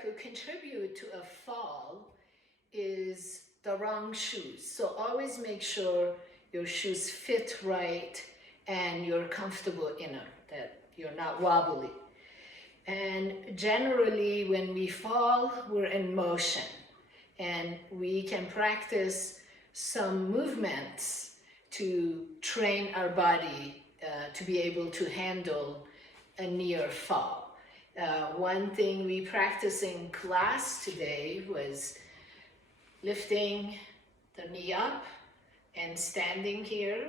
that could contribute to a fall is the wrong shoes. So always make sure your shoes fit right and you're comfortable in them, that you're not wobbly. And generally when we fall, we're in motion, and we can practice some movements to train our body to be able to handle a near fall. One thing we practiced in class today was lifting the knee up and standing here,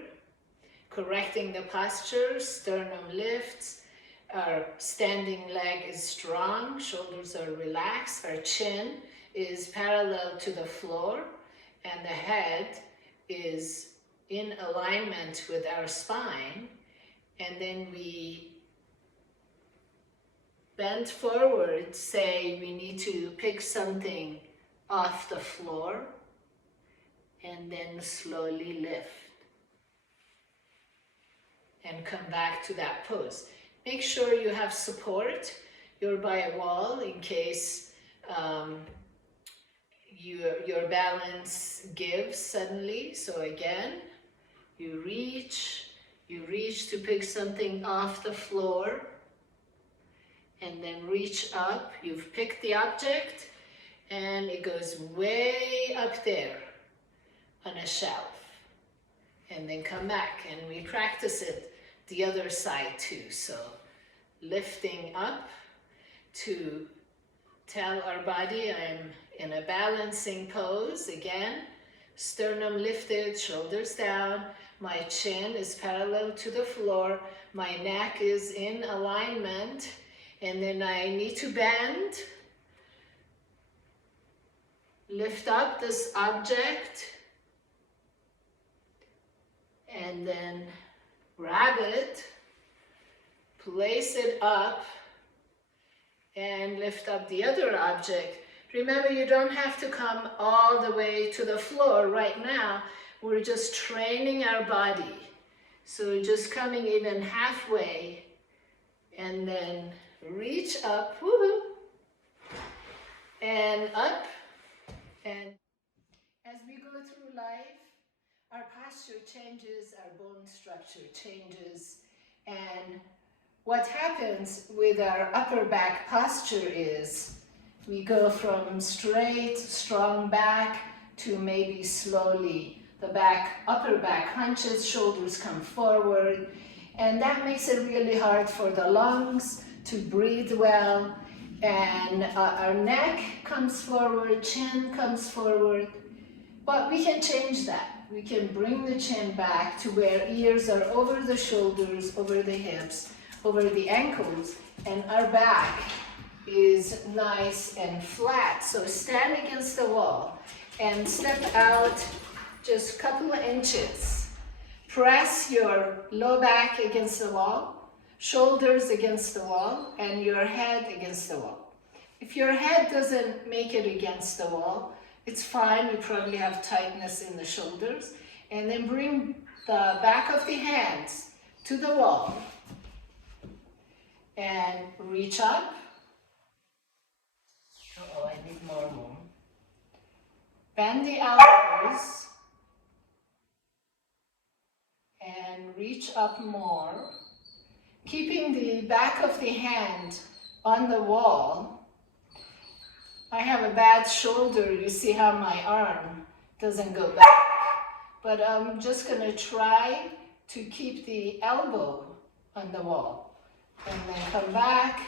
correcting the posture, sternum lifts, our standing leg is strong, shoulders are relaxed, our chin is parallel to the floor, and the head is in alignment with our spine. And then we bend forward, say we need to pick something off the floor, and then slowly lift and come back to that pose. Make sure you have support. You're by a wall in case your balance gives suddenly. So again, you reach to pick something off the floor, and then reach up. You've picked the object, and it goes way up there on a shelf. And then come back, and we practice it the other side too. So lifting up to tell our body I'm in a balancing pose. Again, sternum lifted, shoulders down, my chin is parallel to the floor, my neck is in alignment, and then I need to bend, lift up this object, and then grab it, place it up, and lift up the other object. Remember, you don't have to come all the way to the floor right now. We're just training our body. So just coming even halfway, and then reach up, woohoo, and up. And as we go through life, our posture changes, our bone structure changes, and what happens with our upper back posture is we go from straight, strong back to maybe slowly the upper back hunches, shoulders come forward, and that makes it really hard for the lungs to breathe well, and our neck comes forward, chin comes forward, but we can change that. We can bring the chin back to where ears are over the shoulders, over the hips, over the ankles, and our back is nice and flat. So stand against the wall and step out just a couple of inches. Press your low back against the wall, shoulders against the wall, and your head against the wall. If your head doesn't make it against the wall, it's fine, you probably have tightness in the shoulders. And then bring the back of the hands to the wall and reach up. Oh, I need more room. Bend the elbows and reach up more, keeping the back of the hand on the wall. I have a bad shoulder, you see how my arm doesn't go back. But I'm just gonna try to keep the elbow on the wall. And then come back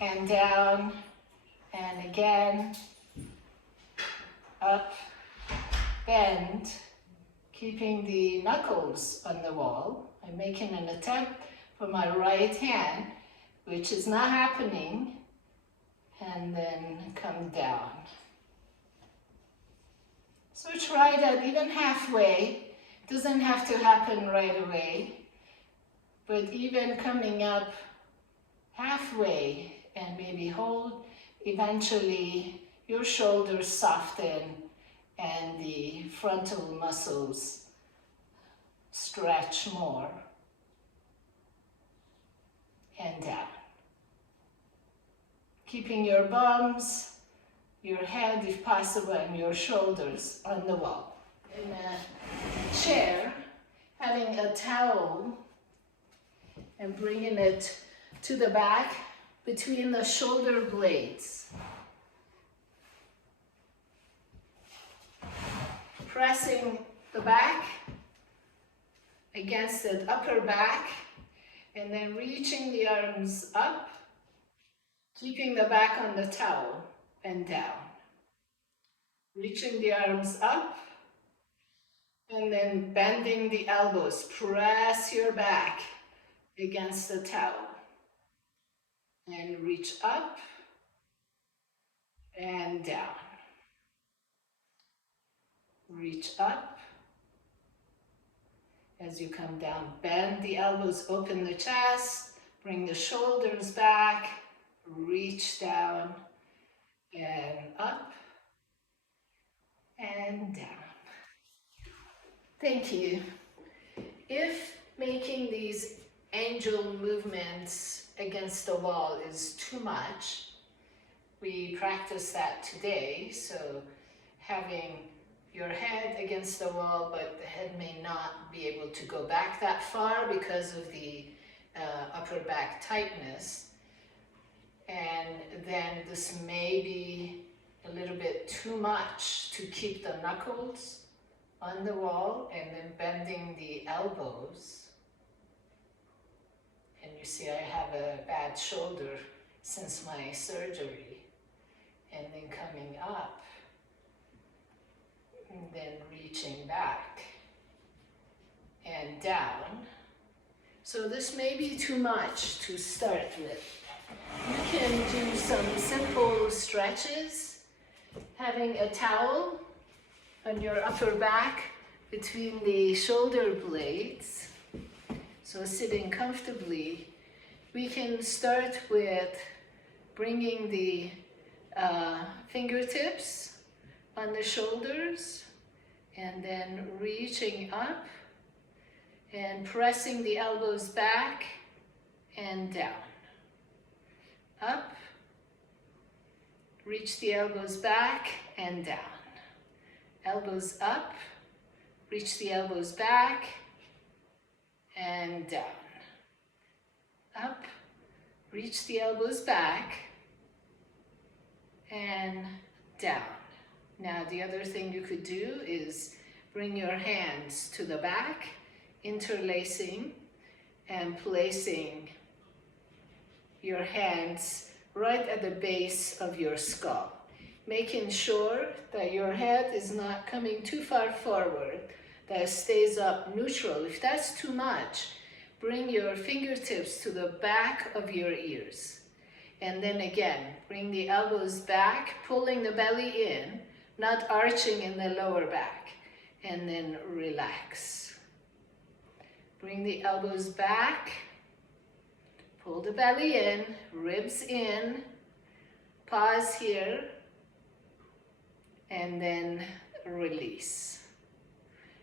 and down and again, up, bend, keeping the knuckles on the wall. I'm making an attempt for my right hand, which is not happening, and then come down. So try that even halfway. Doesn't have to happen right away, but even coming up halfway and maybe hold, eventually your shoulders soften and the frontal muscles stretch more, and down. keeping your bums, your head if possible, and your shoulders on the wall. In a chair, having a towel and bringing it to the back between the shoulder blades. Pressing the back against the upper back and then reaching the arms up, keeping the back on the towel and down. Reaching the arms up and then bending the elbows. Press your back against the towel and reach up and down. Reach up. As you come down, bend the elbows, open the chest, bring the shoulders back, reach down and up and down. Thank you. If making these angel movements against the wall is too much, we practice that today. So having your head against the wall, but the head may not be able to go back that far because of the upper back tightness. And then this may be a little bit too much to keep the knuckles on the wall and then bending the elbows. And you see I have a bad shoulder since my surgery. And then coming up. And then reaching back and down. So this may be too much to start with. You can do some simple stretches, having a towel on your upper back between the shoulder blades. So sitting comfortably, we can start with bringing the fingertips on the shoulders and then reaching up and pressing the elbows back and down. Up, reach the elbows back and down. Elbows up, reach the elbows back and down. Up, reach the elbows back and down. Now the other thing you could do is bring your hands to the back, interlacing and placing your hands right at the base of your skull, making sure that your head is not coming too far forward, that it stays up neutral. If that's too much, bring your fingertips to the back of your ears. And then again, bring the elbows back, pulling the belly in, not arching in the lower back, and then relax. Bring the elbows back, pull the belly in, ribs in, pause here, and then release.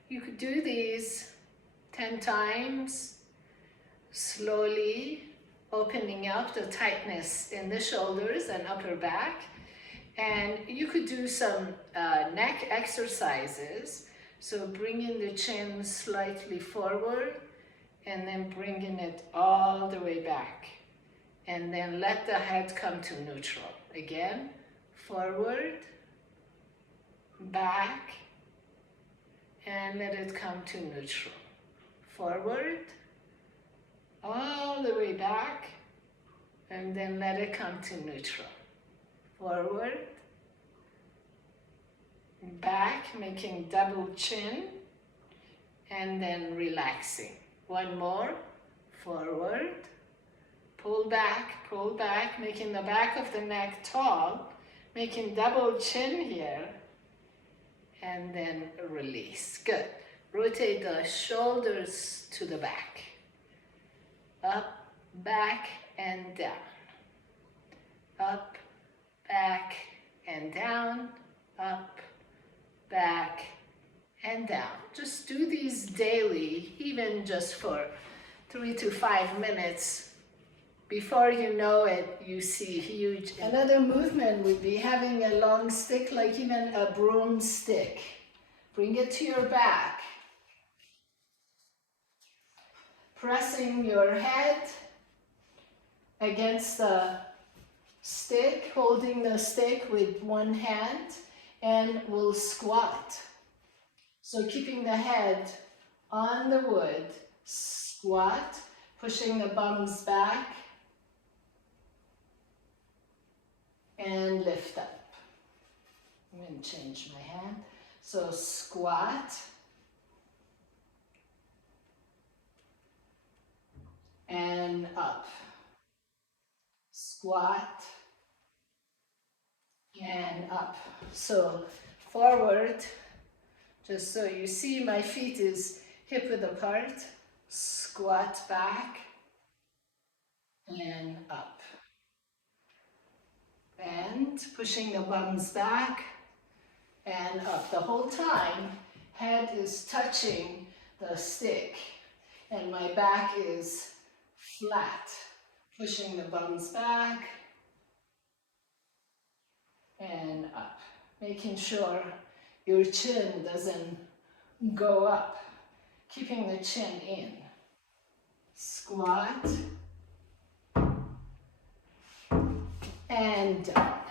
You could do these 10 times, slowly opening up the tightness in the shoulders and upper back. And you could do some neck exercises. So bringing the chin slightly forward and then bringing it all the way back. And then let the head come to neutral. Again, forward, back, and let it come to neutral. Forward, all the way back, and then let it come to neutral. Forward, back, making double chin, and then relaxing. One more, forward, pull back, making the back of the neck tall, making double chin here, and then release. Good. Rotate the shoulders to the back. Up, back, and down. Up, back, and down. Up, back, and down. Just do these daily, even just for 3 to 5 minutes. before you know it, you see huge. Another movement would be having a long stick, like even a broomstick. Bring it to your back. Pressing your head against the stick, holding the stick with one hand, and we'll squat. So keeping the head on the wood, squat, pushing the bums back, and lift up. I'm going to change my hand. So squat, and up. Squat, and up. So forward, just so you see my feet is hip width apart. Squat back, and up. Bend, pushing the bums back, and up. The whole time, head is touching the stick, and my back is flat. Pushing the bums back, and up. Making sure your chin doesn't go up. Keeping the chin in. Squat, and down.